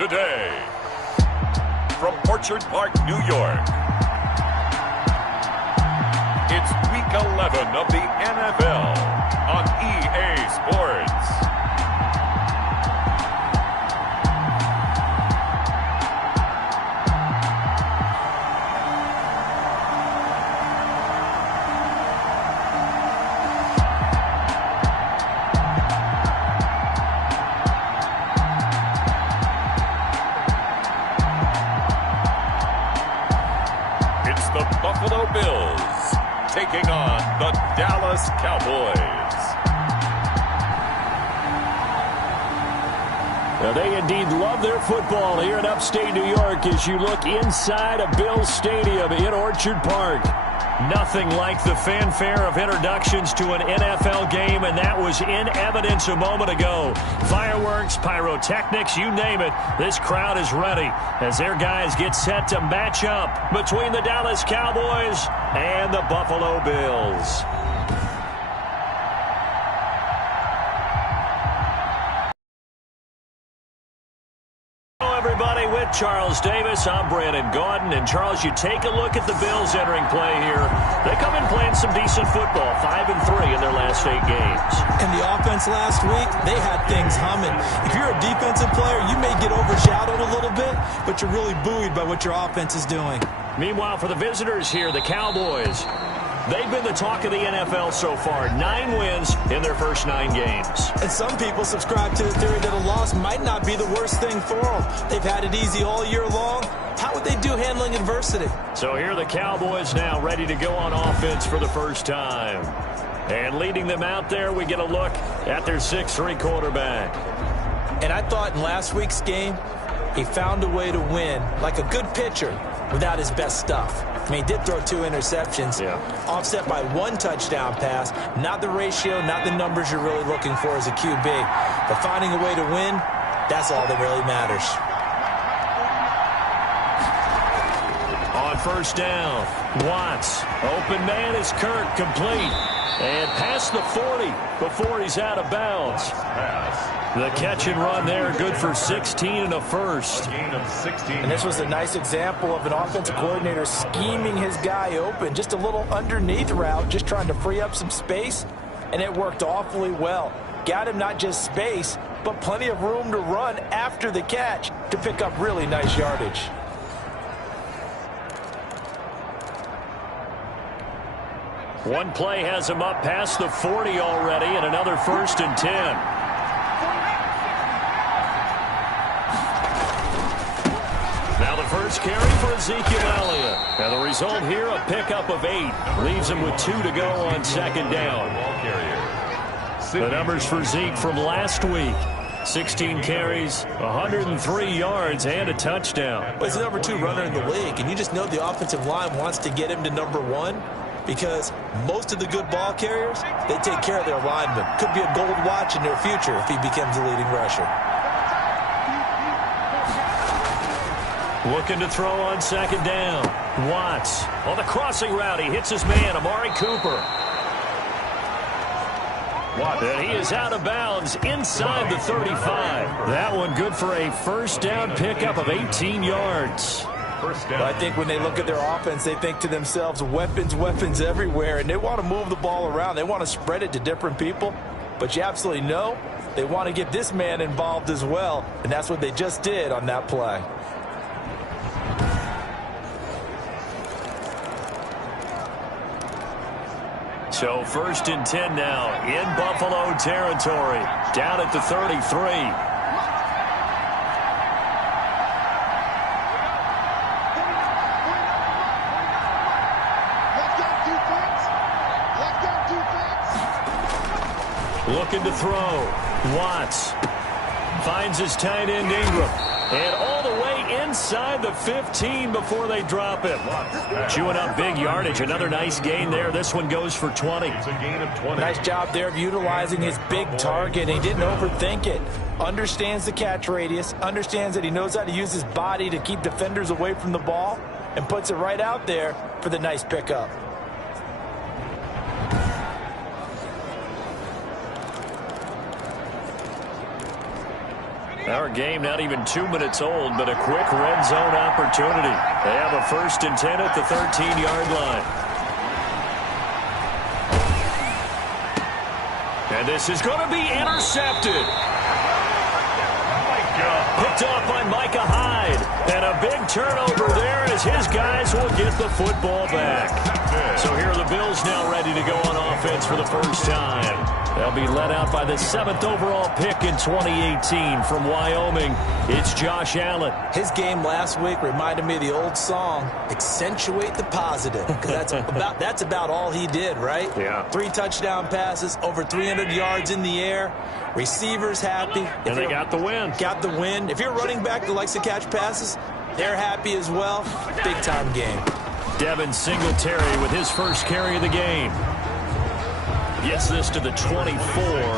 today. From Orchard Park, New York, it's Week 11 of the NFL on EA Sports. Buffalo Bills taking on the Dallas Cowboys. Now, they indeed love their football here in upstate New York as you look inside of Bills Stadium in Orchard Park. Nothing like the fanfare of introductions to an NFL game, and that was in evidence a moment ago. Fireworks, pyrotechnics, you name it. This crowd is ready as their guys get set to match up between the Dallas Cowboys and the Buffalo Bills. Everybody, with Charles Davis, I'm Brandon Gaudin. And Charles, you take a look at the Bills entering play here. They come in playing some decent football, 5-3 in their last 8 games. And the offense last week, they had things humming. If you're a defensive player, you may get overshadowed a little bit, but you're really buoyed by what your offense is doing. Meanwhile, for the visitors here, the Cowboys, they've been the talk of the NFL so far. 9 wins in their first 9 games. And some people subscribe to the theory that a loss might not be the worst thing for them. They've had it easy all year long. How would they do handling adversity? So here are the Cowboys now ready to go on offense for the first time. And leading them out there, we get a look at their 6'3" quarterback. And I thought in last week's game, he found a way to win like a good pitcher without his best stuff. I mean, he did throw 2 interceptions, offset by 1 touchdown pass. Not the ratio, not the numbers you're really looking for as a QB. But finding a way to win, that's all that really matters. On first down, Watts. Open man is Kirk, complete. And past the 40 before he's out of bounds. The catch and run there, good for 16 and a first. And this was a nice example of an offensive coordinator scheming his guy open. Just a little underneath route, just trying to free up some space. And it worked awfully well. Got him not just space, but plenty of room to run after the catch to pick up really nice yardage. One play has him up past the 40 already, and another 1st and 10. Now the first carry for Ezekiel Elliott. And the result here, a pickup of 8. Leaves him with 2 to go on 2nd down. The numbers for Zeke from last week. 16 carries, 103 yards, and a touchdown. Well, he's the number 2 runner in the league, and you just know the offensive line wants to get him to number 1 because most of the good ball carriers, they take care of their linemen. Could be a gold watch in their future if he becomes a leading rusher. Looking to throw on 2nd down. Watts on the crossing route. He hits his man, Amari Cooper. And he is out of bounds inside the 35. That one good for a first down pickup of 18 yards. Well, I think when they look at their offense, they think to themselves, weapons, weapons everywhere, and they want to move the ball around. They want to spread it to different people, but you absolutely know they want to get this man involved as well, and that's what they just did on that play. So 1st and 10 now in Buffalo territory, down at the 33. Looking to throw. Watts finds his tight end Ingram. And all the way inside the 15 before they drop him. Chewing up big yardage. Another nice gain there. This one goes for 20. It's a gain of 20. Nice job there of utilizing his big target. He didn't overthink it. Understands the catch radius. Understands that he knows how to use his body to keep defenders away from the ball. And puts it right out there for the nice pickup. Our game not even 2 minutes old, but a quick red zone opportunity. They have a 1st and 10 at the 13-yard line. And this is going to be intercepted. Picked off by Micah Hyde. And a big turnover there as his guys will get the football back. So here are the Bills now ready to go on offense for the first time. They'll be led out by the 7th overall pick in 2018 from Wyoming. It's Josh Allen. His game last week reminded me of the old song, accentuate the positive. Because that's about all he did, right? Yeah. 3 touchdown passes, over 300 yards in the air. Receivers happy. And they got the win. Got the win. If you're a running back that likes to catch passes, they're happy as well. Big-time game. Devin Singletary with his first carry of the game. Gets this to the 24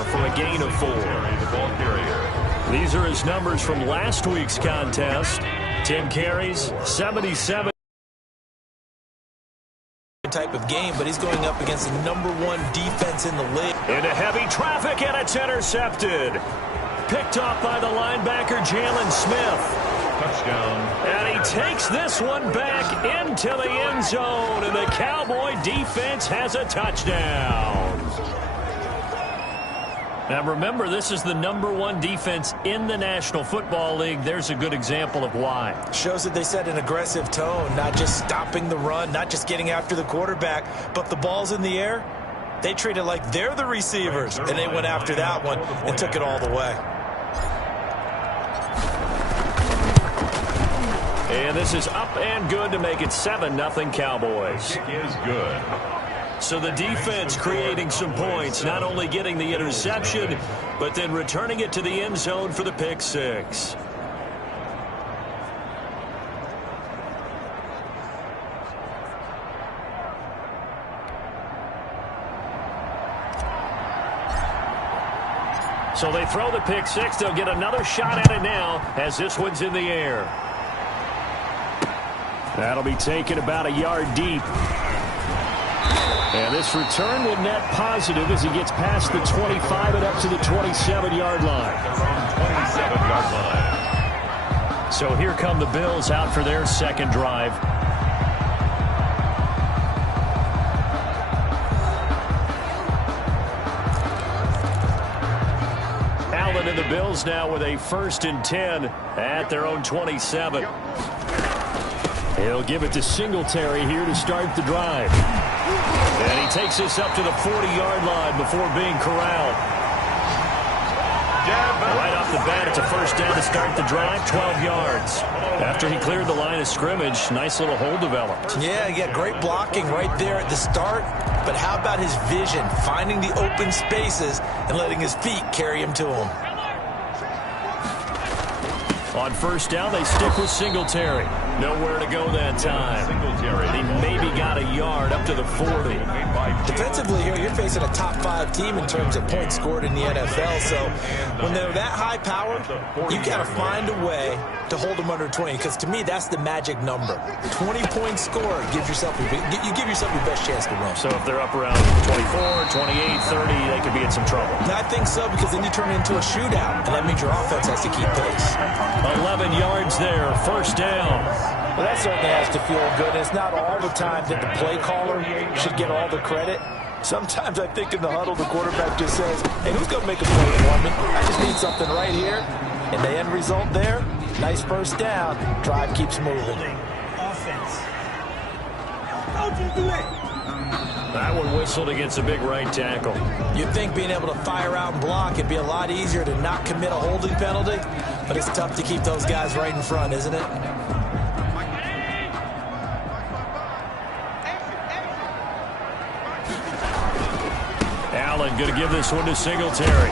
for a gain of 4. These are his numbers from last week's contest. 10 carries, 77. Type of game, but he's going up against the #1 defense in the league. Into heavy traffic, and it's intercepted. Picked off by the linebacker, Jalen Smith. Touchdown. And he takes this one back into the end zone, and the Cowboy defense has a touchdown. Now remember, this is the #1 defense in the National Football League. There's a good example of why. Shows that they set an aggressive tone, not just stopping the run, not just getting after the quarterback, but the ball's in the air. They treat it like they're the receivers, and they went after that one and took it all the way. And this is up and good to make it 7-0 Cowboys. Kick is good. So the defense creating some points, not only getting the interception, but then returning it to the end zone for the pick 6. So they throw the pick 6. They'll get another shot at it now as this one's in the air. That'll be taken about a yard deep. And this return will net positive as he gets past the 25 and up to the 27-yard line. 27-yard line. So here come the Bills out for their second drive. Allen and the Bills now with a 1st and 10 at their own 27. He'll give it to Singletary here to start the drive. And he takes this up to the 40-yard line before being corralled. Right off the bat, it's a 1st down to start the drive, 12 yards. After he cleared the line of scrimmage, nice little hole developed. Yeah, he got great blocking right there at the start. But how about his vision, finding the open spaces and letting his feet carry him to him. On 1st down, they stick with Singletary. Nowhere to go that time. He maybe got a yard up to the 40. Defensively here, you're facing a top 5 team in terms of points scored in the NFL. So when they're that high powered, you got to find a way to hold them under 20. Because to me, that's the magic number. 20 points scored gives yourself your best chance to win. So if they're up around 24, 28, 30, they could be in some trouble. And I think so, because then you turn it into a shootout, and that means your offense has to keep pace. 11 yards there, 1st down. Well, that certainly has to feel good. It's not all the time that the play caller should get all the credit. Sometimes I think in the huddle, the quarterback just says, hey, who's going to make a play for me? I just need something right here. And the end result there, nice 1st down. Drive keeps moving. Offense. That one whistled against a big right tackle. You'd think being able to fire out and block it'd be a lot easier to not commit a holding penalty, but it's tough to keep those guys right in front, isn't it? Allen going to give this one to Singletary.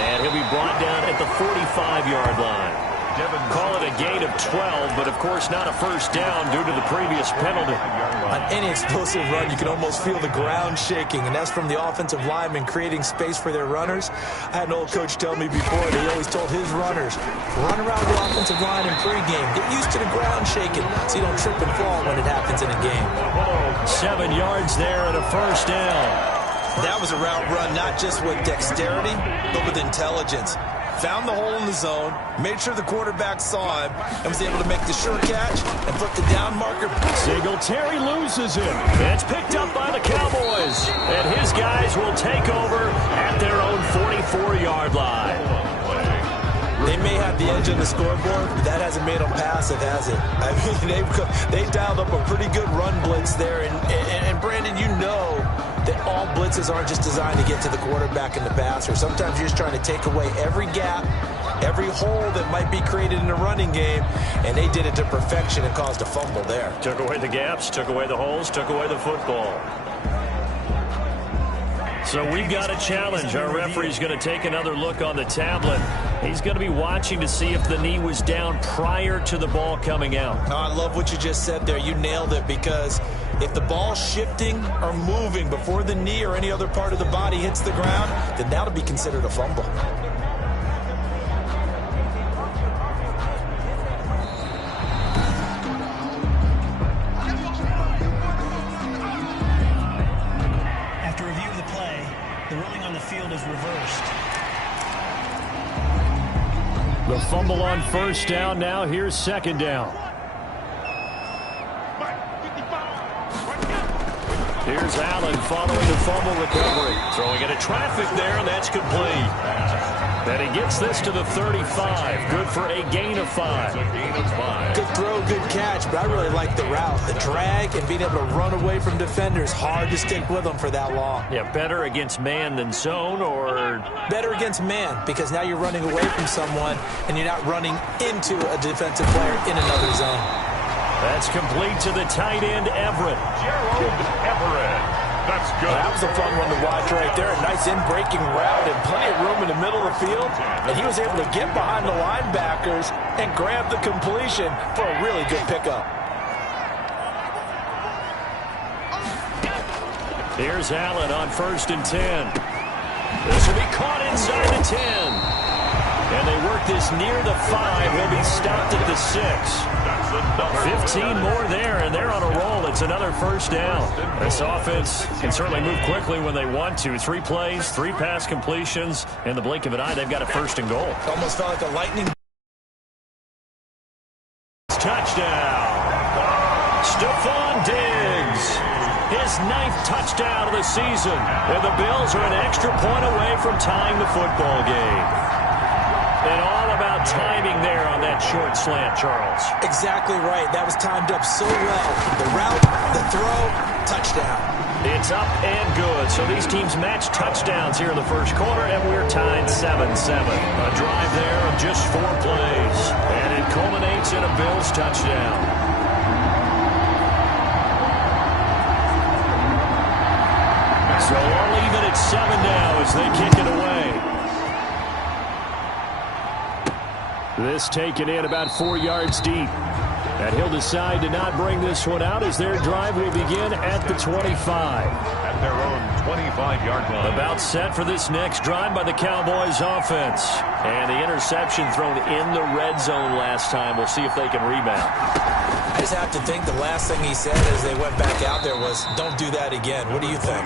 And he'll be brought down at the 45-yard line. Call it a gain of 12, but of course not a 1st down due to the previous penalty. On any explosive run, you can almost feel the ground shaking, and that's from the offensive linemen creating space for their runners. I had an old coach tell me before that he always told his runners, run around the offensive line in pregame. Get used to the ground shaking so you don't trip and fall when it happens in a game. 7 yards there and a 1st down. That was a route run not just with dexterity, but with intelligence. found the hole in the zone, made sure the quarterback saw him, and was able to make the sure catch and flip the down marker. Singletary loses it. It's picked up by the Cowboys. And his guys will take over at their own 44-yard line. They may have the edge on the scoreboard, but that hasn't made them passive, has it? I mean, they've dialed up a pretty good run blitz there. And Brandon, you know that all blitzes aren't just designed to get to the quarterback and the passer. Sometimes you're just trying to take away every gap, every hole that might be created in the running game, and they did it to perfection and caused a fumble there. Took away the gaps, took away the holes, took away the football. So we've got a challenge. Our referee's going to take another look on the tablet. He's going to be watching to see if the knee was down prior to the ball coming out. Oh, I love what you just said there. You nailed it, because if the ball's shifting or moving before the knee or any other part of the body hits the ground, then that'll be considered a fumble. The fumble on first down. Now here's second down. Here's Allen following the fumble recovery. Throwing into traffic there, and that's complete. And he gets this to the 35. Good for a gain of 5. Good throw, good catch, but I really like the route. The drag and being able to run away from defenders. Hard to stick with them for that long. Yeah, better against man than zone, or? Better against man, because now you're running away from someone and you're not running into a defensive player in another zone. That's complete to the tight end, Everett. Gerald Everett. That's good. That was a fun one to watch right there. A nice in-breaking route and plenty of room in the middle of the field. And he was able to get behind the linebackers and grab the completion for a really good pickup. Here's Allen on 1st and 10. This will be caught inside the 10. And they work this near the 5. He'll be stopped at the 6. 15 more there, and they're on a roll. It's another first down. This offense can certainly move quickly when they want to. 3 plays, 3 pass completions. In the blink of an eye, they've got a 1st and goal. Almost felt like a lightning. Touchdown. Stephon Diggs. His 9th touchdown of the season. And the Bills are an extra point away from tying the football game. And all about timing there on that short slant, Charles. Exactly right. That was timed up so well. The route, the throw, touchdown. It's up and good. So these teams match touchdowns here in the first quarter, and we're tied 7-7. A drive there of just 4 plays. And it culminates in a Bills touchdown. So all even at 7 now as they kick it away. This taken in about 4 yards deep. And he'll decide to not bring this one out as their drive will begin at the 25. At their own 25-yard line. About set for this next drive by the Cowboys offense. And the interception thrown in the red zone last time. We'll see if they can rebound. I just have to think the last thing he said as they went back out there was, don't do that again. What do you think?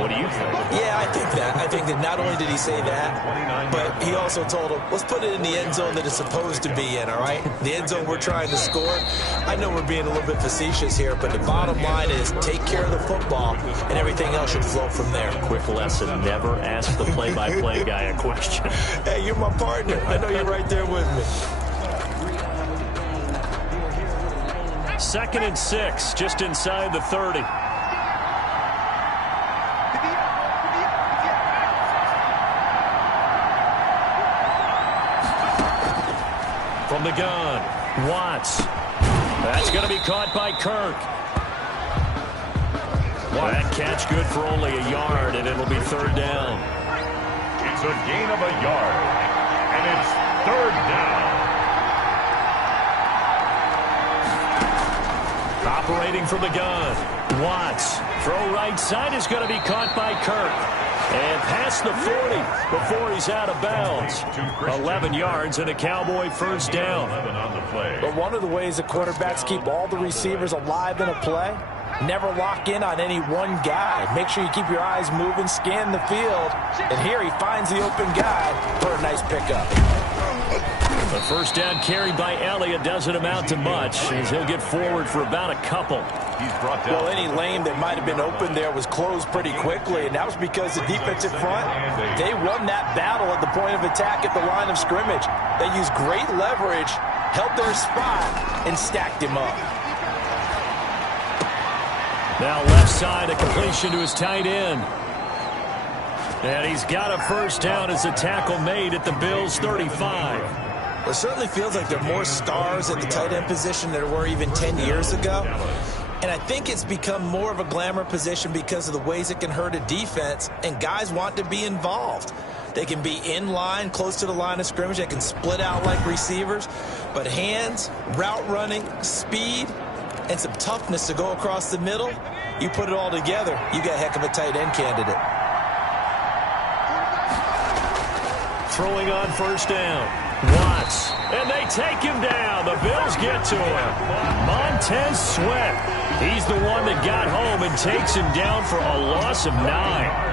What do you think? Yeah, I think that. I think that not only did he say that, but he also told him, let's put it in the end zone that it's supposed to be in, all right? The end zone we're trying to score. I know we're being a little bit facetious here, but the bottom line is take care of the football, and everything else should flow from there. Quick lesson, never ask the play-by-play guy a question. Hey, you're my partner. I know you're right there with me. 2nd and 6, just inside the 30. From the gun, Watts. That's going to be caught by Kirk. That catch good for only a yard, and it'll be 3rd down. It's a gain of a yard, and it's 3rd down. Operating from the gun, Watts. Throw right side is going to be caught by Kirk. And past the 40 before he's out of bounds. 11 yards and a Cowboy 1st down. But one of the ways that quarterbacks keep all the receivers alive in a play Never lock in on any one guy. Make sure you keep your eyes moving, scan the field. And here he finds the open guy for a nice pickup. The first down carry by Elliott doesn't amount to much, as he'll get forward for about a couple. He's brought down. Well, any lane that might have been open there was closed pretty quickly, and that was because the defensive front, they won that battle at the point of attack at the line of scrimmage. They used great leverage, held their spot, and stacked him up. Now left side, a completion to his tight end. And he's got a first down as a tackle made at the Bills' 35. It certainly feels like there are more stars at the tight end position than there were even 10 years ago. And I think it's become more of a glamour position because of the ways it can hurt a defense, and guys want to be involved. They can be in line, close to the line of scrimmage. They can split out like receivers. But hands, route running, speed, and some toughness to go across the middle, you put it all together, you got a heck of a tight end candidate. Throwing on first down. Watts. And they take him down. The Bills get to him. Montez Sweat. He's the one that got home and takes him down for a loss of 9.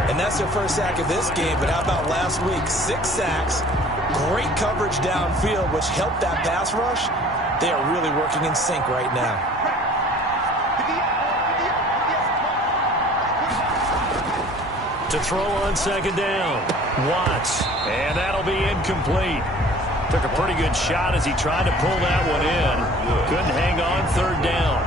And that's their first sack of this game. But how about last week? 6 sacks. Great coverage downfield, which helped that pass rush. They are really working in sync right now. To throw on second down. Watts. And that'll be incomplete. Took a pretty good shot as he tried to pull that one in. Couldn't hang on third down.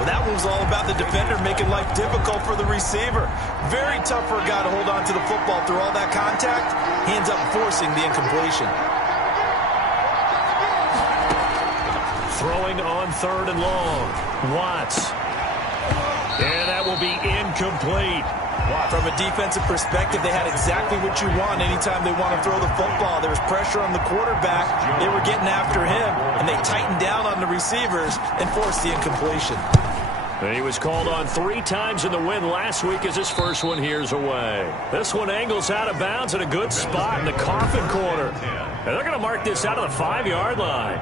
Well, that one was all about the defender making life difficult for the receiver. Very tough for a guy to hold on to the football through all that contact. He ends up forcing the incompletion. Throwing on third and long. Watts. And that will be incomplete. From a defensive perspective, they had exactly what you want anytime they want to throw the football. There was pressure on the quarterback. They were getting after him, and they tightened down on the receivers and forced the incompletion. He was called on 3 times in the win last week as his first one here's away. This one angles out of bounds at a good spot in the coffin corner. And they're going to mark this out of the 5-yard line.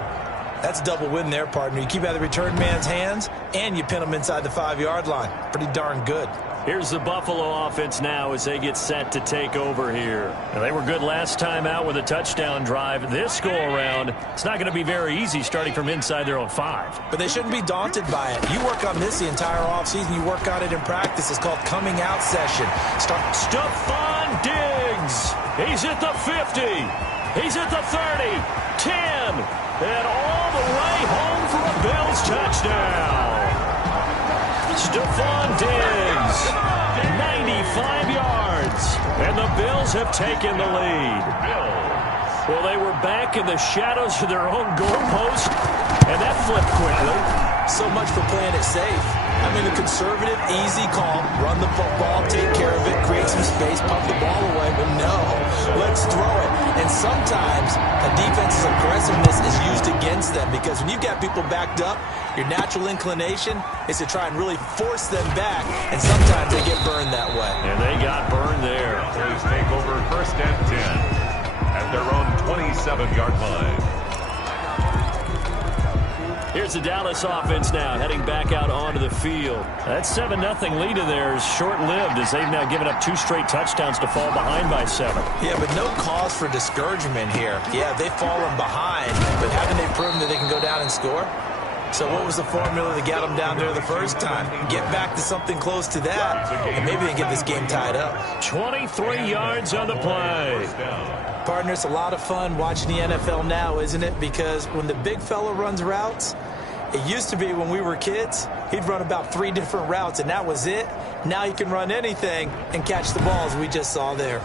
That's a double win there, partner. You keep out of the return man's hands, and you pin him inside the 5-yard line. Pretty darn good. Here's the Buffalo offense now as they get set to take over here. Now, they were good last time out with a touchdown drive. This go-around, it's not going to be very easy starting from inside their own 5. But they shouldn't be daunted by it. You work on this the entire offseason. You work on it in practice. It's called coming out session. Stephon Diggs. He's at the 50. He's at the 30. 10. And all the way home for a Bills touchdown. Stephon Diggs, 95 yards, and the Bills have taken the lead. Well, they were back in the shadows of their own goalpost, and that flipped quickly. So much for playing it safe. I mean, a conservative, easy call, run the football, take care of it, create some space, pump the ball away, but no, let's throw it. And sometimes a defense's aggressiveness is used against them because when you've got people backed up, your natural inclination is to try and really force them back, and sometimes they get burned that way. And they got burned there. Please take over first and 10 at their own 27-yard line. Here's the Dallas offense now heading back out onto the field. That 7-0 lead of theirs short-lived as they've now given up 2 straight touchdowns to fall behind by 7. Yeah, but no cause for discouragement here. Yeah, they've fallen behind, but haven't they proven that they can go down and score? So what was the formula to get them down there the first time? Get back to something close to that, and maybe they get this game tied up. 23 yards on the play. Partner, it's a lot of fun watching the NFL now, isn't it? Because when the big fella runs routes, it used to be when we were kids, he'd run about 3 different routes, and that was it. Now he can run anything and catch the balls we just saw there.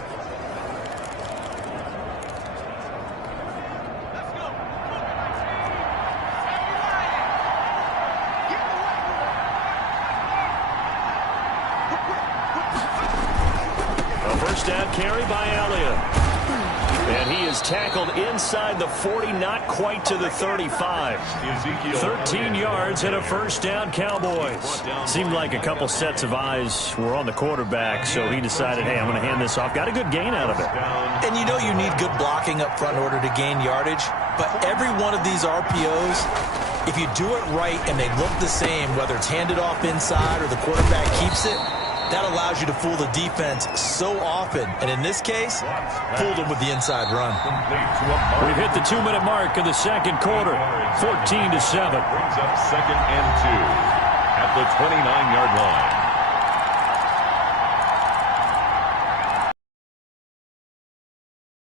A first down carry by Elliott. And he is tackled inside the 40, not quite to the 35. 13 yards and a first down, Cowboys. Seemed like a couple sets of eyes were on the quarterback, so he decided, hey, I'm going to hand this off. Got a good gain out of it. And you know you need good blocking up front in order to gain yardage. But every one of these RPOs, if you do it right and they look the same, whether it's handed off inside or the quarterback keeps it, that allows you to fool the defense so often. And in this case, fooled them with the inside run. We've hit the 2-minute mark of the second quarter, 14-7. Brings up 2nd and 2 at the 29-yard line.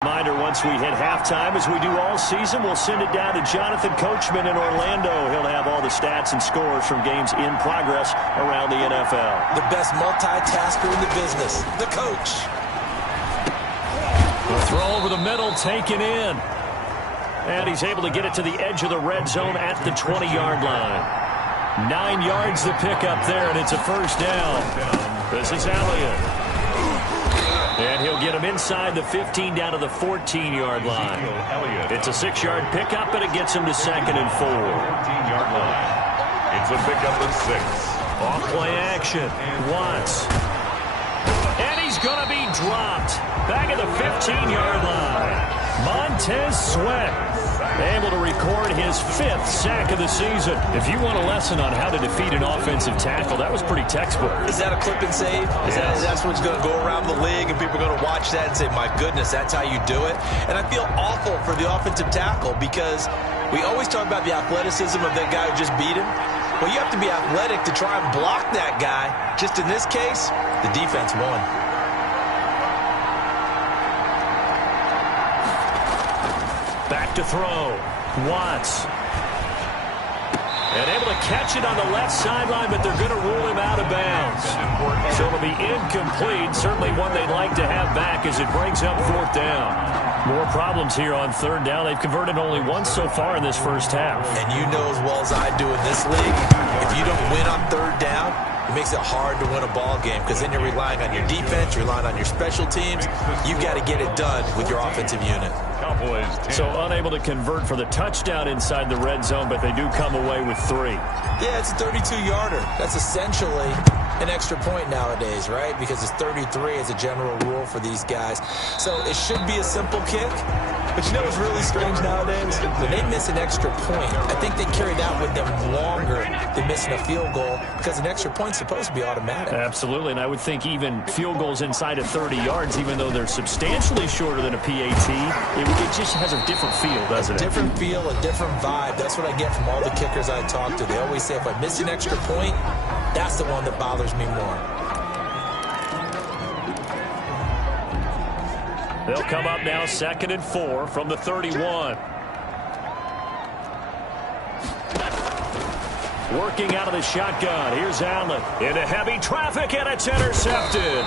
Reminder, once we hit halftime, as we do all season, we'll send it down to Jonathan Coachman in Orlando. He'll have all the stats and scores from games in progress around the NFL. The best multitasker in the business, the coach. The throw over the middle, taken in. And he's able to get it to the edge of the red zone at the 20-yard line. 9 yards to pick up there, and it's a first down. This is Elliott. And he'll get him inside the 15 down to the 14-yard line. It's a 6-yard pickup, and it gets him to 2nd and 4. 14-yard line. It's a pickup of 6. Off play action. Watts. And he's going to be dropped. Back at the 15-yard line. Montez Sweat able to record his 5th sack of the season. If you want a lesson on how to defeat an offensive tackle, that was pretty textbook. Is that a clip and save? That's what's going to go around the league, and people are going to watch that and say, my goodness, that's how you do it? And I feel awful for the offensive tackle because we always talk about the athleticism of that guy who just beat him. Well, you have to be athletic to try and block that guy. Just in this case, the defense won. Back to throw. Watts. And able to catch it on the left sideline, but they're going to rule him out of bounds. So it'll be incomplete. Certainly one they'd like to have back as it brings up 4th down. More problems here on 3rd down. They've converted only once so far in this first half. And you know as well as I do in this league, if you don't win on 3rd down, it makes it hard to win a ball game because then you're relying on your defense, you're relying on your special teams. You've got to get it done with your offensive unit. Cowboys 10. So unable to convert for the touchdown inside the red zone, but they do come away with 3. Yeah, it's a 32-yarder. That's essentially an extra point nowadays, right? Because it's 33 as a general rule for these guys. So it should be a simple kick. But you know what's really strange nowadays? When they miss an extra point, I think they carry that with them longer than missing a field goal because an extra point's supposed to be automatic. Absolutely, and I would think even field goals inside of 30 yards, even though they're substantially shorter than a PAT, it just has a different feel, doesn't it? A different feel, a different vibe. That's what I get from all the kickers I talk to. They always say if I miss an extra point, that's the one that bothers me more. They'll come up now 2nd and 4 from the 31. Working out of the shotgun. Here's Allen into heavy traffic, and it's intercepted.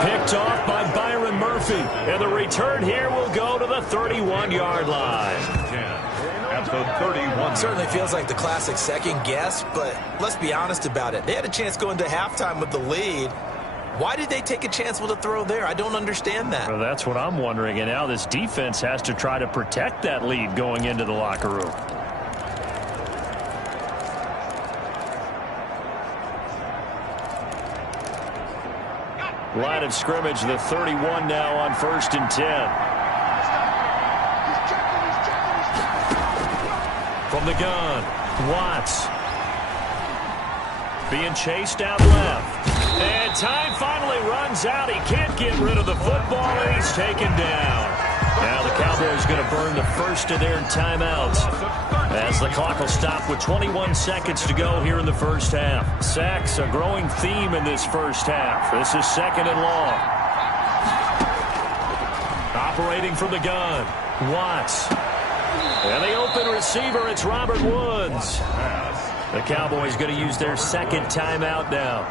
Picked off by Byron Murphy. And the return here will go to the 31-yard line. At the 31. Certainly feels like the classic second guess, but let's be honest about it. They had a chance going to halftime with the lead. Why did they take a chance with a throw there? I don't understand that. Well, that's what I'm wondering. And now this defense has to try to protect that lead going into the locker room. Line of scrimmage, the 31 now on 1st and 10. From the gun, Watts. Being chased out left. And time finally runs out. He can't get rid of the football, and he's taken down. Now the Cowboys going to burn the first of their timeouts as the clock will stop with 21 seconds to go here in the first half. Sacks, a growing theme in this first half. This is 2nd and long. Operating from the gun, Watts. And the open receiver, it's Robert Woods. The Cowboys going to use their 2nd timeout now,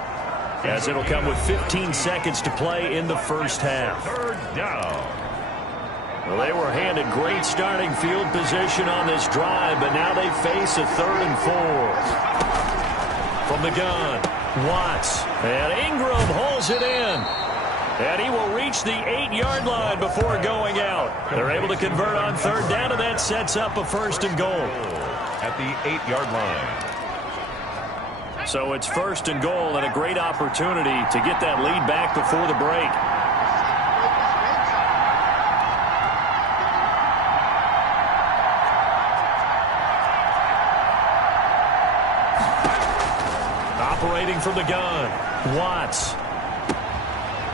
as it'll come with 15 seconds to play in the first half. 3rd down. Well, they were handed great starting field position on this drive, but now they face a 3rd and 4. From the gun, Watts. And Ingram holds it in. And he will reach the 8-yard line before going out. They're able to convert on 3rd down, and that sets up a 1st and goal. At the 8-yard line. So it's 1st and goal, and a great opportunity to get that lead back before the break. Operating from the gun, Watts.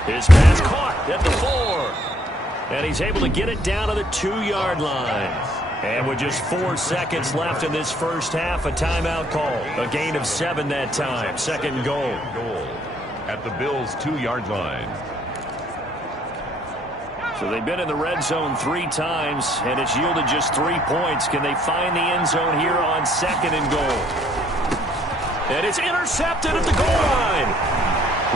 His pass caught at the 4. And he's able to get it down to the 2-yard line. And with just 4 seconds left in this first half, a timeout call. A gain of 7 that time. Second and goal. At the Bills' 2-yard line. So they've been in the red zone 3 times, and it's yielded just 3 points. Can they find the end zone here on second and goal? And it's intercepted at the goal line.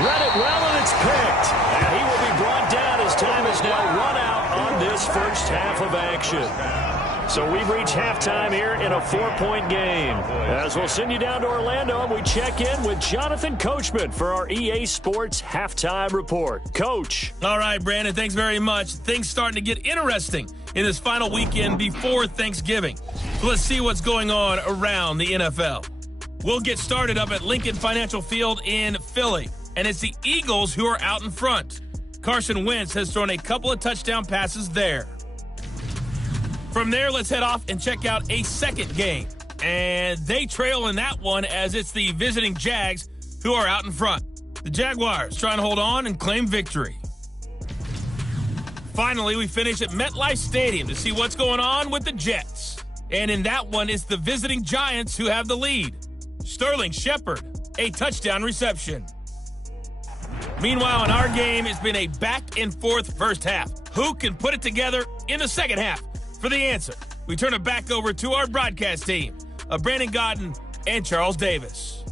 Read it well, and it's picked. And he will be brought down as time is now run out on this first half of action. So we've reached halftime here in a 4-point game. As we'll send you down to Orlando, and we check in with Jonathan Coachman for our EA Sports Halftime Report. Coach. All right, Brandon, thanks very much. Things starting to get interesting in this final weekend before Thanksgiving. So let's see what's going on around the NFL. We'll get started up at Lincoln Financial Field in Philly, and it's the Eagles who are out in front. Carson Wentz has thrown a couple of touchdown passes there. From there, let's head off and check out a second game. And they trail in that one as it's the visiting Jags who are out in front. The Jaguars trying to hold on and claim victory. Finally, we finish at MetLife Stadium to see what's going on with the Jets. And in that one, it's the visiting Giants who have the lead. Sterling Shepard, a touchdown reception. Meanwhile, in our game, it's been a back-and-forth first half. Who can put it together in the second half? For the answer, we turn it back over to our broadcast team of Brandon Godden and Charles Davis.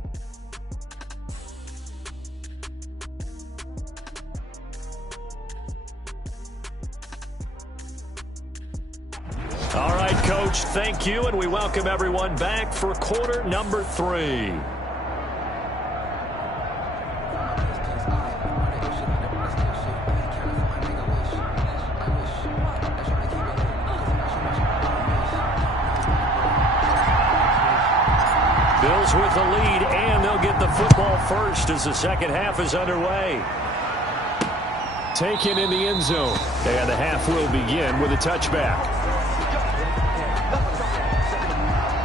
All right, Coach, thank you, and we welcome everyone back for quarter number 3. Bills with the lead, and they'll get the football first as the second half is underway. Taken in the end zone, and the half will begin with a touchback.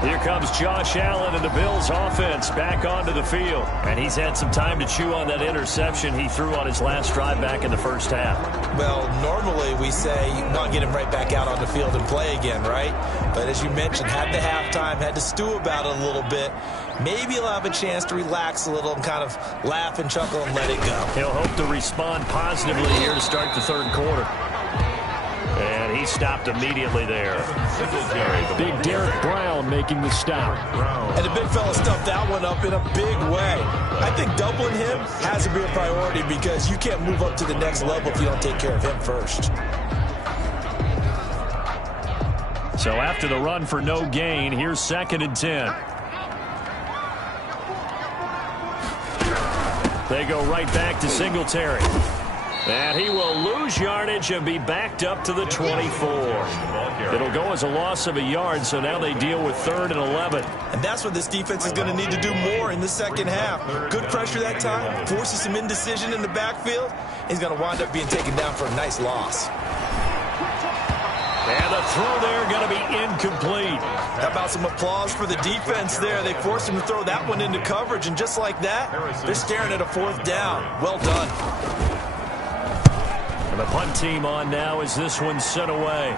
Here comes Josh Allen and the Bills offense back onto the field. And he's had some time to chew on that interception he threw on his last drive back in the first half. Well, normally we say not get him right back out on the field and play again, right? But as you mentioned, had the halftime, had to stew about it a little bit. Maybe he'll have a chance to relax a little and kind of laugh and chuckle and let it go. He'll hope to respond positively here to start the third quarter. And he stopped immediately there. Big Derek Brown making the stop. And the big fella stuffed that one up in a big way. I think doubling him has to be a priority because you can't move up to the next level if you don't take care of him first. So after the run for no gain, here's 2nd and 10. They go right back to Singletary. And he will lose yardage and be backed up to the 24. It'll go as a loss of a yard, so now they deal with 3rd and 11. And that's what this defense is going to need to do more in the second half. Good pressure that time, forces some indecision in the backfield. He's going to wind up being taken down for a nice loss. And the throw there going to be incomplete. How about some applause for the defense there? They forced him to throw that one into coverage, and just like that, they're staring at a 4th down. Well done. And the punt team on now as this one's sent away.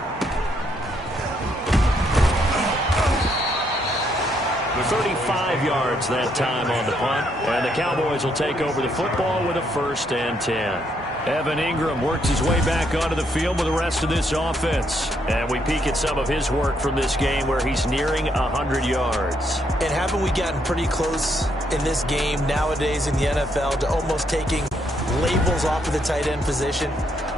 35 yards that time on the punt. And the Cowboys will take over the football with a 1st and 10. Evan Ingram works his way back onto the field with the rest of this offense. And we peek at some of his work from this game where he's nearing 100 yards. And haven't we gotten pretty close in this game nowadays in the NFL to almost taking labels off of the tight end position?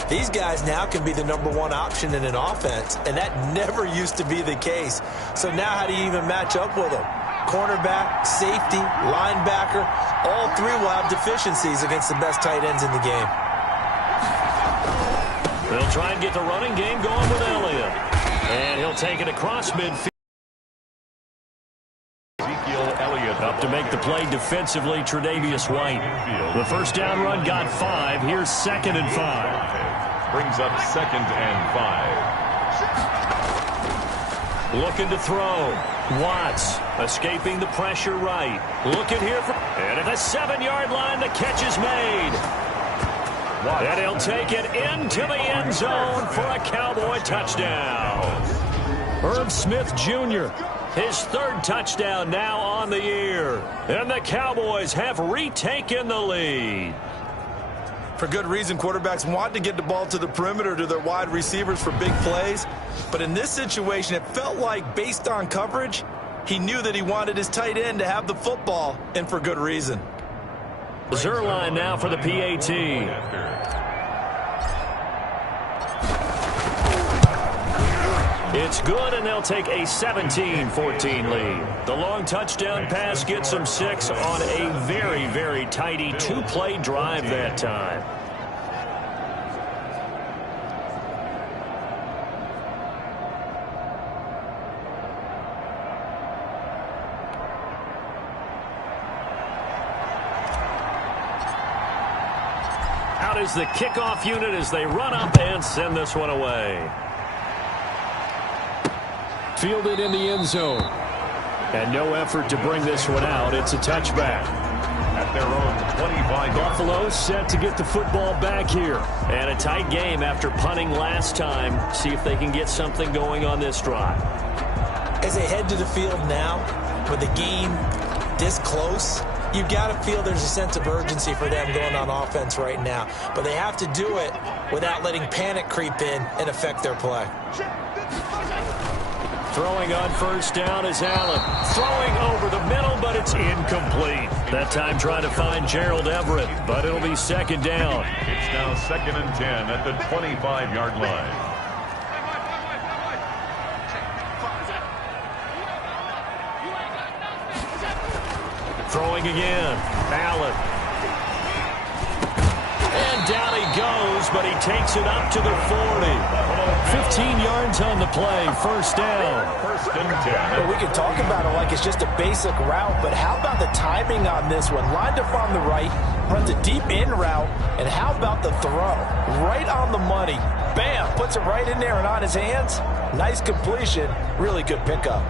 These guys now can be the #1 option in an offense, and that never used to be the case. So now how do you even match up with them? Cornerback, safety, linebacker, all three will have deficiencies against the best tight ends in the game. They'll try and get the running game going with Elliott. And he'll take it across midfield. Up to make the play defensively, Tre'Davious White. The first down run got 5. Here's 2nd and 5. Brings up 2nd and 5. Looking to throw. Watts escaping the pressure right. Looking here for, and at the 7-yard line, the catch is made. And he'll take it into the end zone for a Cowboy touchdown. Herb Smith Jr., his 3rd touchdown now on the year. And the Cowboys have retaken the lead. For good reason, quarterbacks want to get the ball to the perimeter to their wide receivers for big plays. But in this situation, it felt like, based on coverage, he knew that he wanted his tight end to have the football, and for good reason. Zerline now for the PAT. It's good, and they'll take a 17-14 lead. The long touchdown pass gets them 6 on a very, very tidy 2-play drive that time. Out is the kickoff unit as they run up and send this one away. Fielded in the end zone. And no effort to bring this one out. It's a touchback. At their own 25. Buffalo set to get the football back here. And a tight game after punting last time. See if they can get something going on this drive. As they head to the field now, with the game this close, you've got to feel there's a sense of urgency for them going on offense right now. But they have to do it without letting panic creep in and affect their play. Throwing on first down is Allen. Throwing over the middle, but it's incomplete. That time trying to find Gerald Everett, but it'll be 2nd down. It's now 2nd and 10 at the 25-yard line. Throwing again. Allen. And down he goes, but he takes it up to the 40. 15 yards on the play, 1st down. 1st and 10. Well, we can talk about it like it's just a basic route, but how about the timing on this one? Lined up on the right, runs a deep in route, and how about the throw? Right on the money. Bam! Puts it right in there and on his hands. Nice completion. Really good pickup.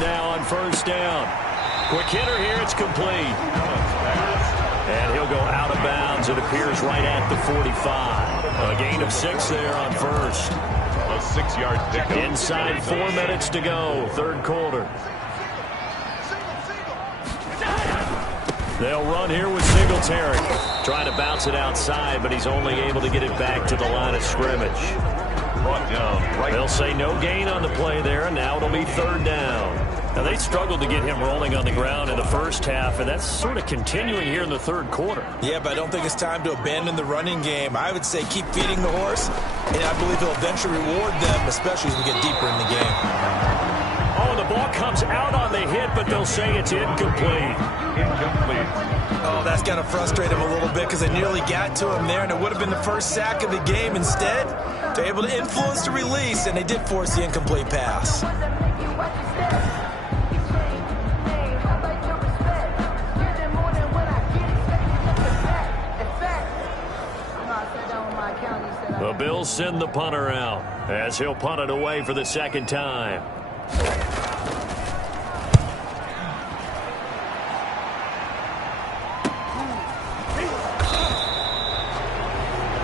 Now on first down. Quick hitter here, it's complete. And he'll go out of bounds. It appears right at the 45. A gain of 6 there on first. A 6-yard pickup. Inside 4 minutes to go, 3rd quarter. They'll run here with Singletary. Trying to bounce it outside, but he's only able to get it back to the line of scrimmage. Brought down right. They'll say no gain on the play there, and now it'll be 3rd down. Now, they struggled to get him rolling on the ground in the first half, and that's sort of continuing here in the 3rd quarter. Yeah, but I don't think it's time to abandon the running game. I would say keep feeding the horse, and I believe he'll eventually reward them, especially as we get deeper in the game. Oh, the ball comes out on the hit, but they'll say it's incomplete. Incomplete. Oh, that's got to frustrate him a little bit because they nearly got to him there, and it would have been the first sack of the game. Instead, they're able to influence the release, and they did force the incomplete pass. The Bills send the punter out as he'll punt it away for the 2nd time.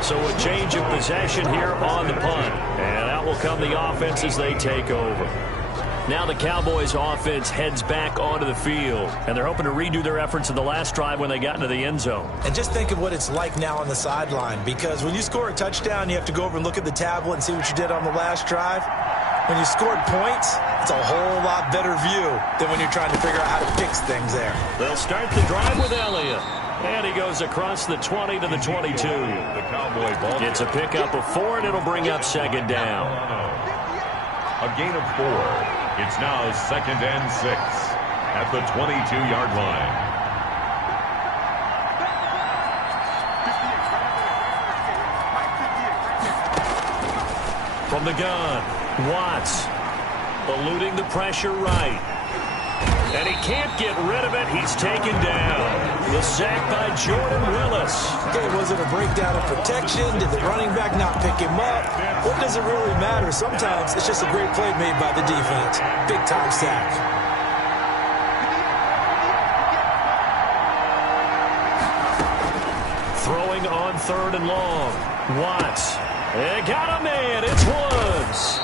So a change of possession here on the punt. And out will come the offense as they take over. Now the Cowboys offense heads back onto the field. And they're hoping to redo their efforts in the last drive when they got into the end zone. And just think of what it's like now on the sideline. Because when you score a touchdown, you have to go over and look at the tablet and see what you did on the last drive. When you scored points, it's a whole lot better view than when you're trying to figure out how to fix things there. They'll start the drive with Elliott. And he goes across the 20 to the 22. The Cowboy ball. It's a pickup of 4, and it'll bring up 2nd down. A gain of 4. It's now 2nd and 6 at the 22-yard line. From the gun, Watts eluding the pressure right. And he can't get rid of it. He's taken down. The sack by Jordan Willis. Okay, was it a breakdown of protection? Did the running back not pick him up? What does it really matter? Sometimes it's just a great play made by the defense. Big-time sack. Throwing on 3rd and long. Watts. They got a man. It's Woods.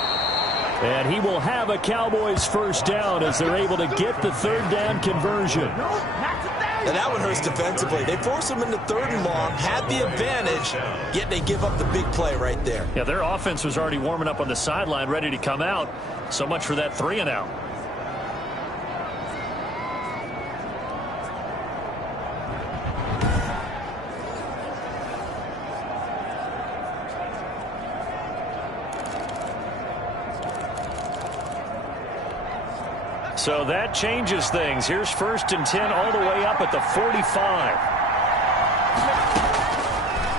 And he will have a Cowboys first down as they're able to get the 3rd down conversion. Now that one hurts defensively. They force him into 3rd and long, had the advantage, yet they give up the big play right there. Yeah, their offense was already warming up on the sideline, ready to come out. So much for that 3 and out. So that changes things. Here's 1st and 10 all the way up at the 45.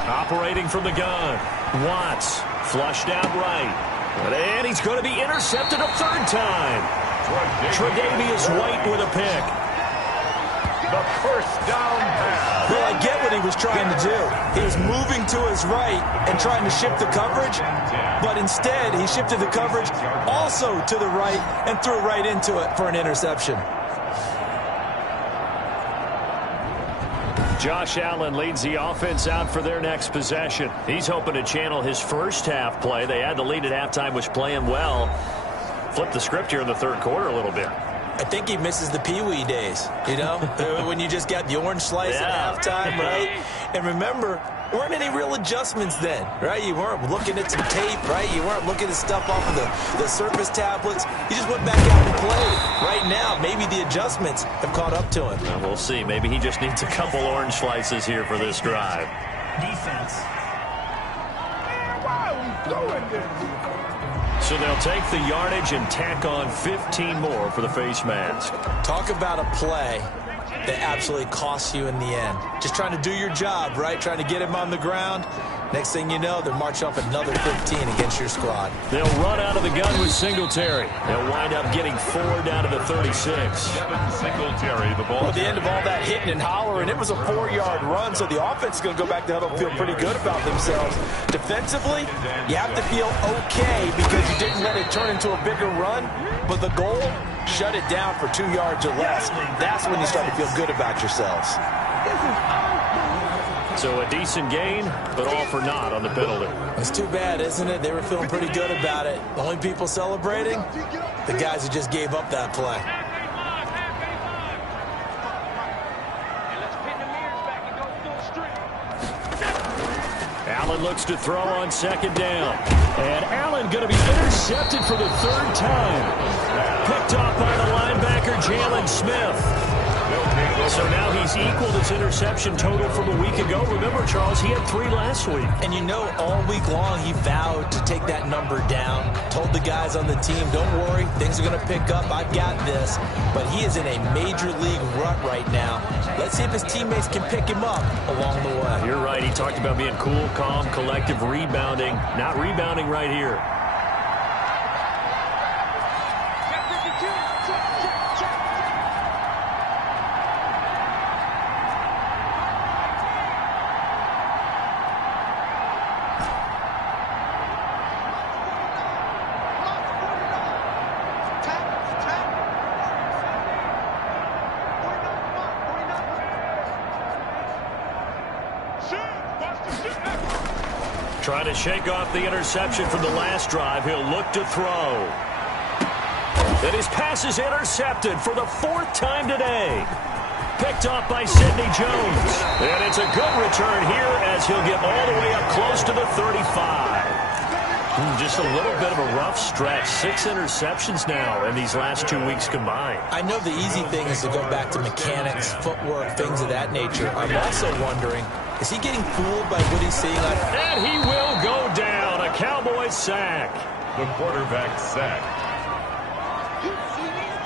Operating from the gun. Watts flushed out right. And he's going to be intercepted a 3rd time. Tre'Davious White with a pick. The first down pass. Well, I get what he was trying to do. He was moving to his right and trying to shift the coverage, but instead he shifted the coverage also to the right and threw right into it for an interception. Josh Allen leads the offense out for their next possession. He's hoping to channel his first half play. They had the lead at halftime, was playing well. Flip the script here in the 3rd quarter a little bit. I think he misses the Pee-wee days, you know, when you just got the orange slice at halftime, right? And remember, there weren't any real adjustments then, right? You weren't looking at some tape, right? You weren't looking at stuff off of the Surface tablets. You just went back out and played. Right now, maybe the adjustments have caught up to him. Well, we'll see. Maybe he just needs a couple orange slices here for this drive. Defense. Why are we doing this? So they'll take the yardage and tack on 15 more for the face mask. Talk about a play that absolutely costs you in the end. Just trying to do your job, right? Trying to get him on the ground. Next thing you know, they'll march up another 15 against your squad. They'll run out of the gun with Singletary. They'll wind up getting 4 down to the 36. Devin Singletary, the ball. Well, at the end of all that hitting and hollering, it was a 4-yard run, so the offense is going to go back to huddle and feel pretty good about themselves. Defensively, you have to feel okay because you didn't let it turn into a bigger run, but the goal, shut it down for 2 yards or less. That's when you start to feel good about yourselves. So a decent gain, but all for naught on the penalty. It's too bad, isn't it? They were feeling pretty good about it. The only people celebrating, the guys who just gave up that play. Allen looks to throw on 2nd down. And Allen going to be intercepted for the 3rd time. Picked off by the linebacker, Jalen Smith. So now he's equaled his interception total from a week ago. Remember, Charles, he had 3 last week. And you know, all week long he vowed to take that number down. Told the guys on the team, don't worry, things are going to pick up. I've got this. But he is in a major league rut right now. Let's see if his teammates can pick him up along the way. You're right. He talked about being cool, calm, collective, rebounding. Not rebounding right here. Trying to shake off the interception from the last drive. He'll look to throw. And his pass is intercepted for the 4th time today. Picked off by Sidney Jones. And it's a good return here as he'll get all the way up close to the 35. Just a little bit of a rough stretch. 6 interceptions now in these last 2 weeks combined. I know the easy thing is to go back to mechanics, footwork, things of that nature. I'm also wondering, is he getting fooled by what he's seeing? And he will go down. A Cowboys sack. The quarterback sacked.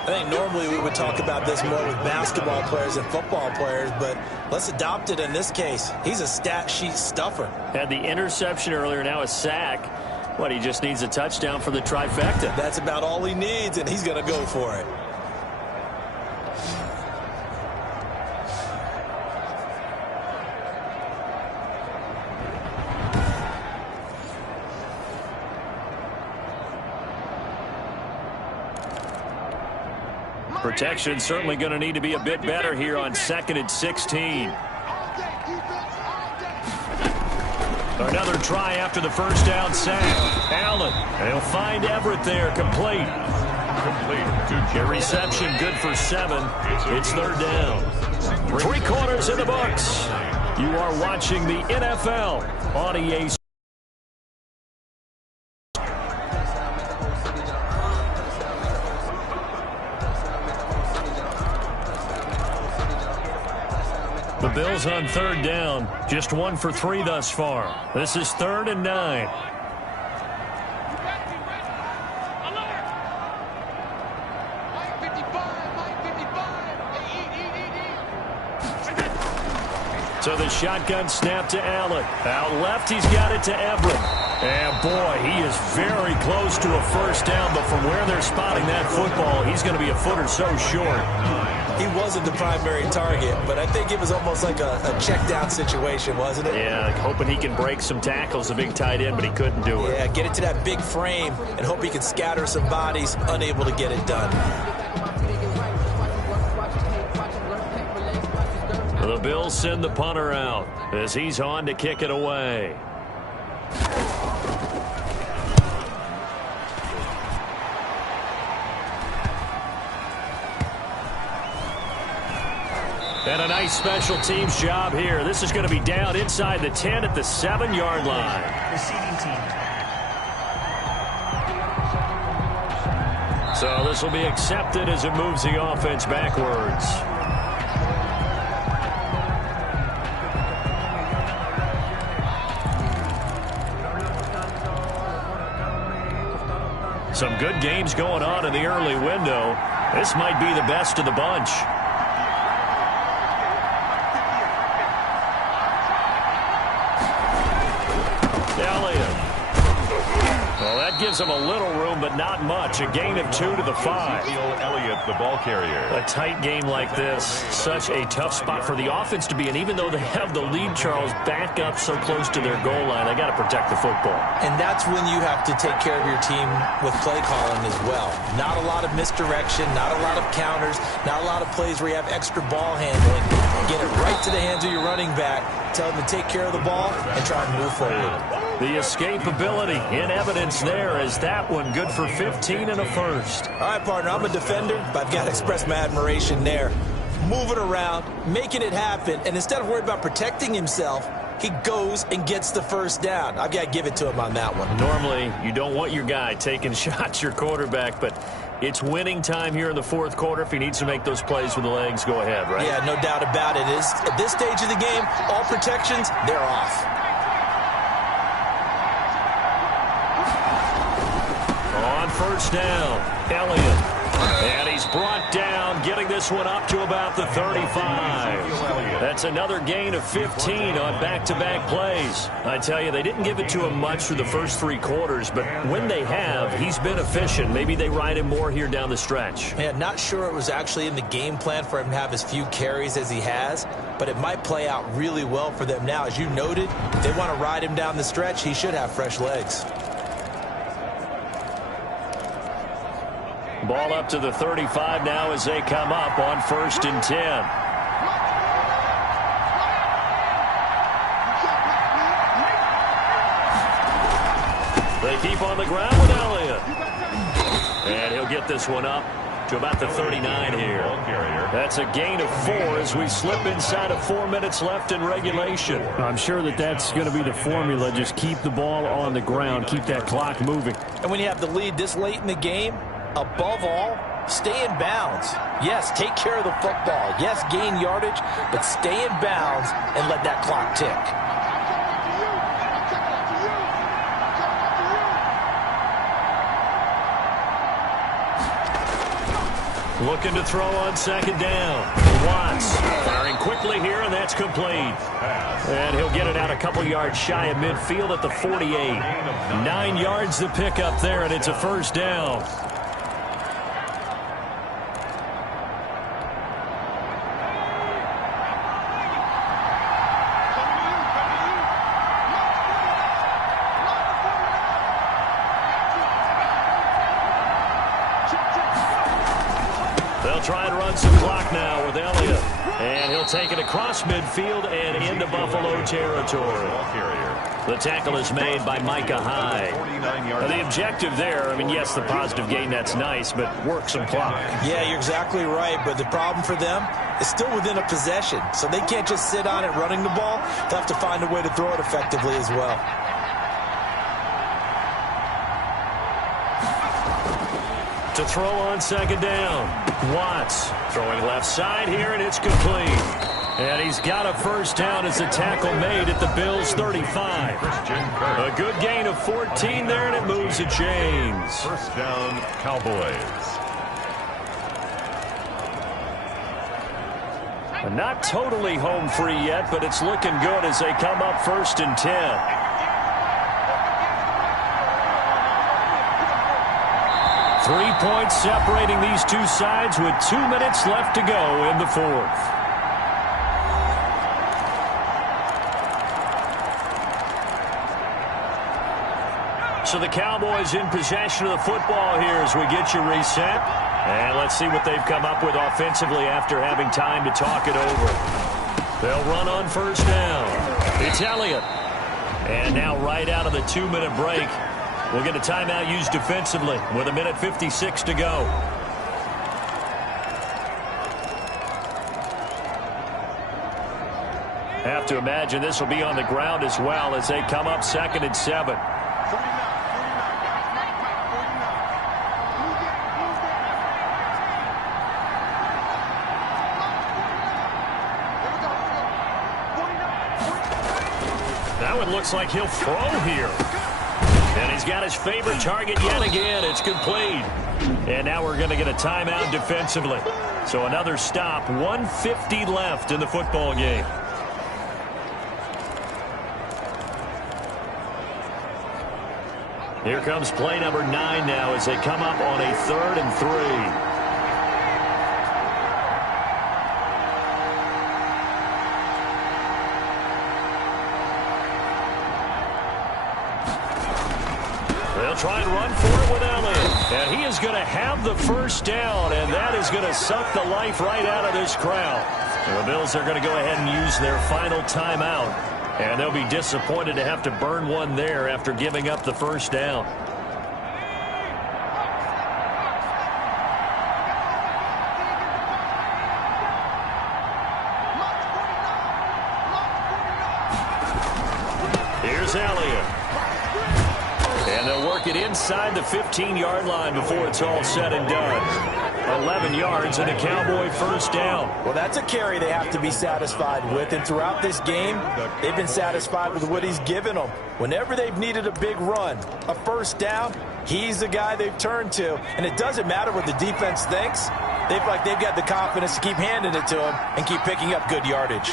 I think normally we would talk about this more with basketball players and football players, but let's adopt it in this case. He's a stat sheet stuffer. Had the interception earlier, now a sack. What, he just needs a touchdown for the trifecta. That's about all he needs, and he's going to go for it. Protection certainly going to need to be a bit better here on 2nd and 16. Another try after the first down sack. Allen, he'll find Everett there, complete. Your reception good for 7. It's 3rd down. 3 quarters in the books. You are watching the NFL on EA. The Bills on 3rd down. Just 1 for 3 thus far. This is 3rd and 9. So the shotgun snap to Allen. Out left, he's got it to Everett. And boy, he is very close to a first down, but from where they're spotting that football, he's going to be a foot or so short. He wasn't the primary target, but I think it was almost like a check down situation, wasn't it? Yeah, hoping he can break some tackles, a big tight end, but he couldn't do it. Yeah, get it to that big frame and hope he can scatter some bodies, unable to get it done. The Bills send the punter out as he's on to kick it away. And a nice special teams job here. This is going to be down inside the 10 at the 7-yard line. Receiving team. So this will be accepted as it moves the offense backwards. Some good games going on in the early window. This might be the best of the bunch. Well, that gives him a little room, but not much. A gain of 2 to the 5. Elliott, the ball carrier. A tight game like this, such a tough spot for the offense to be in. Even though they have the lead, Charles, back up so close to their goal line, they got to protect the football. And that's when you have to take care of your team with play calling as well. Not a lot of misdirection, not a lot of counters, not a lot of plays where you have extra ball handling. Get it right to the hands of your running back, tell them to take care of the ball, and try and move forward. The escapability in evidence there as that one good for 15 and a first. All right, partner, I'm a defender, but I've got to express my admiration there. Moving around, making it happen, and instead of worrying about protecting himself, he goes and gets the first down. I've got to give it to him on that one. Normally, you don't want your guy taking shots, your quarterback, but it's winning time here in the 4th quarter. If he needs to make those plays with the legs, go ahead, right? Yeah, no doubt about it. At this stage of the game, all protections, they're off. On first down, Elliott. And he's brought down, getting this one up to about the 35. That's another gain of 15 on back-to-back plays. I tell you, they didn't give it to him much through the first 3 quarters, but when they have, he's been efficient. Maybe they ride him more here down the stretch. Yeah, not sure it was actually in the game plan for him to have as few carries as he has, but it might play out really well for them now. As you noted, if they want to ride him down the stretch, he should have fresh legs. Ball up to the 35 now as they come up on 1st and 10. They keep on the ground with Elliott. And he'll get this one up to about the 39 here. That's a gain of 4 as we slip inside of 4 minutes left in regulation. I'm sure that's going to be the formula. Just keep the ball on the ground. Keep that clock moving. And when you have the lead this late in the game, above all, stay in bounds. Yes, take care of the football. Yes, gain yardage, but stay in bounds and let that clock tick. Looking to throw on 2nd down. Watts firing quickly here, and that's complete. And he'll get it out a couple yards shy of midfield at the 48. 9 yards to pick up there, and it's a first down. They'll try and run some clock now with Elliott. And he'll take it across midfield and into Buffalo territory. The tackle is made by Micah Hyde. Now, the objective there, I mean, yes, the positive gain, that's nice, but work some clock. Yeah, you're exactly right, but the problem for them is still within a possession, so they can't just sit on it running the ball. They'll have to find a way to throw it effectively as well. To throw on second down, Watts throwing left side here, and it's complete. And he's got a first down as the tackle made at the Bills' 35. A good gain of 14 there, and it moves the chains. First down, Cowboys. Not totally home free yet, but it's looking good as they come up 1st and 10. Three points separating these two sides with 2 minutes left to go in the fourth. So the Cowboys in possession of the football here as we get you reset. And let's see what they've come up with offensively after having time to talk it over. They'll run on first down. It's Elliott. And now right out of the 2-minute break, we'll get a timeout used defensively with 1:56 to go. Have to imagine this will be on the ground as well as they come up 2nd and 7. Now it looks like he'll throw here. And he's got his favorite target yet again. It's complete. And now we're going to get a timeout defensively. So another stop. 1:50 left in the football game. Here comes play number 9 now as they come up on a 3rd and 3. Try and run for it with Elliott. And he is going to have the first down, and that is going to suck the life right out of this crowd. And the Bills are going to go ahead and use their final timeout. And they'll be disappointed to have to burn one there after giving up the first down. Here's Elliott. And they'll work it inside the 15-yard line before it's all said and done. 11 yards and a Cowboy first down. Well, that's a carry they have to be satisfied with. And throughout this game, they've been satisfied with what he's given them. Whenever they've needed a big run, a first down, he's the guy they've turned to. And it doesn't matter what the defense thinks. They've got the confidence to keep handing it to him and keep picking up good yardage.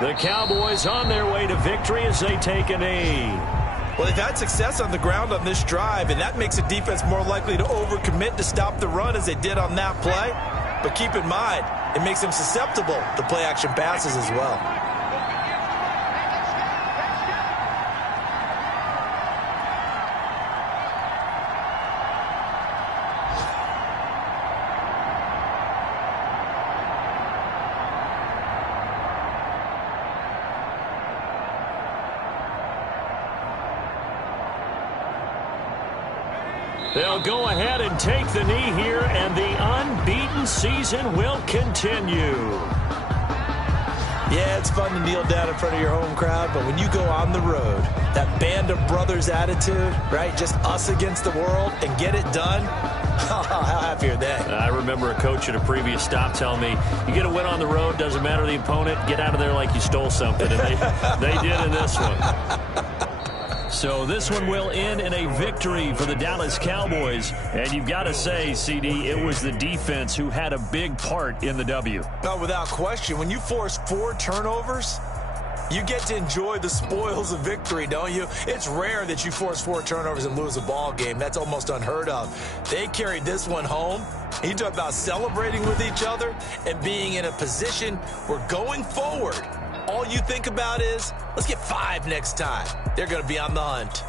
The Cowboys on their way to victory as they take a knee. Well, they've had success on the ground on this drive, and that makes the defense more likely to overcommit to stop the run as they did on that play. But keep in mind, it makes them susceptible to play-action passes as well. They'll go ahead and take the knee here, and the unbeaten season will continue. Yeah, it's fun to kneel down in front of your home crowd, but when you go on the road, that band of brothers attitude, right, just us against the world, and get it done, how happy are they? I remember a coach at a previous stop telling me, you get a win on the road, doesn't matter the opponent, get out of there like you stole something, and they did in this one. So this one will end in a victory for the Dallas Cowboys. And you've got to say, CD, it was the defense who had a big part in the W. No, without question. When you force 4 turnovers, You get to enjoy the spoils of victory, don't you? It's rare that you force 4 turnovers and lose a ball game. That's almost unheard of. They carried this one home. You talk about celebrating with each other and being in a position where going forward, all you think about is, let's get 5 next time. They're going to be on the hunt.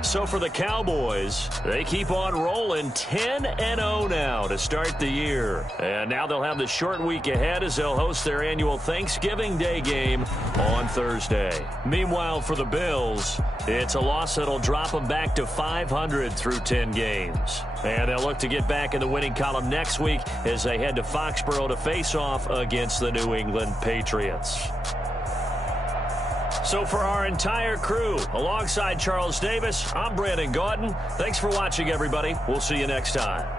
So for the Cowboys, they keep on rolling 10-0 now to start the year. And now they'll have the short week ahead as they'll host their annual Thanksgiving Day game on Thursday. Meanwhile, for the Bills, it's a loss that'll drop them back to 500 through 10 games. And they'll look to get back in the winning column next week as they head to Foxborough to face off against the New England Patriots. So for our entire crew, alongside Charles Davis, I'm Brandon Gaudin. Thanks for watching, everybody. We'll see you next time.